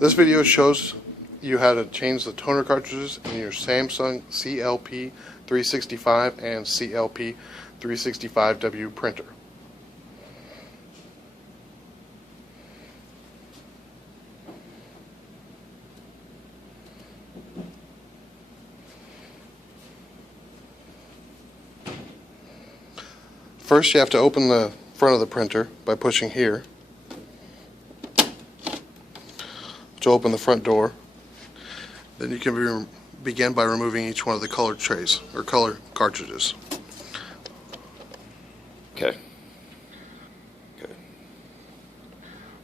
This video shows you how to change the toner cartridges in your Samsung CLP-365 and CLP-365w printer. First, you have to open the front of the printer by pushing here to open the front door. Then you can begin by removing each one of the color trays or color cartridges. Okay.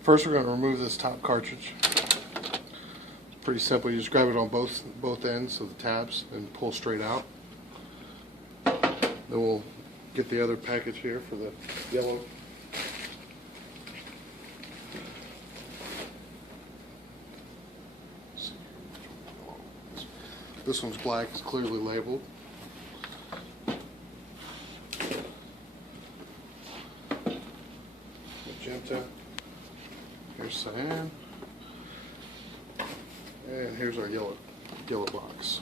First, we're going to remove this top cartridge. It's pretty simple. You just grab it on both ends of the tabs and pull straight out. Then we'll get the other package here for the yellow. This one's black, it's clearly labeled. Magenta. Here's cyan. And here's our yellow box.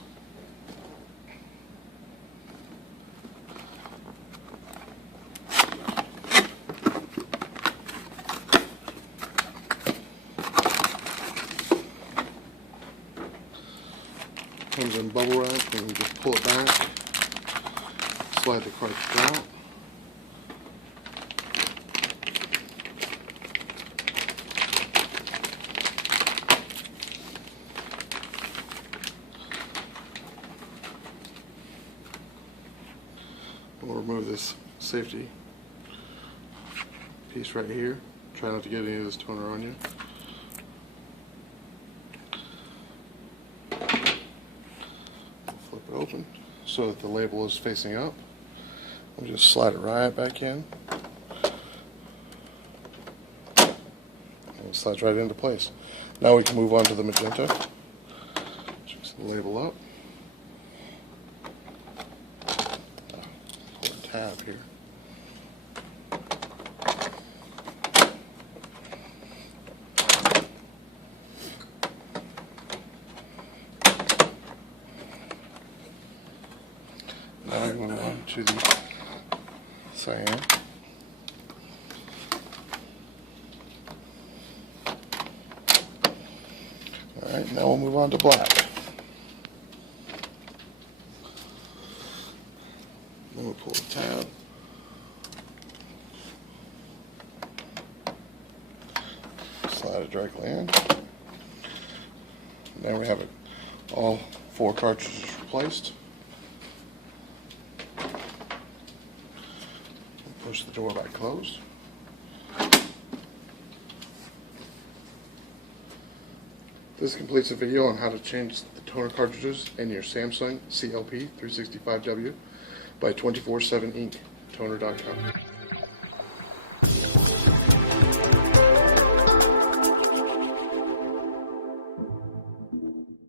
Comes in bubble wrap, and we just pull it back, slide the cartridge out. We'll remove this safety piece right here. Try not to get any of this toner on you. Flip it open so that the label is facing up. We'll just slide it right back in. And it slides right into place. Now we can move on to the magenta. Just the label up. Pull the tab here. Now we move on to the cyan. Alright, now we'll move on to black. Then we'll pull the tab. Slide it directly in. Now we have it, all 4 cartridges replaced. Push the door back closed. This completes a video on how to change the toner cartridges in your Samsung CLP-365w by 24/7 Ink. Toner.com.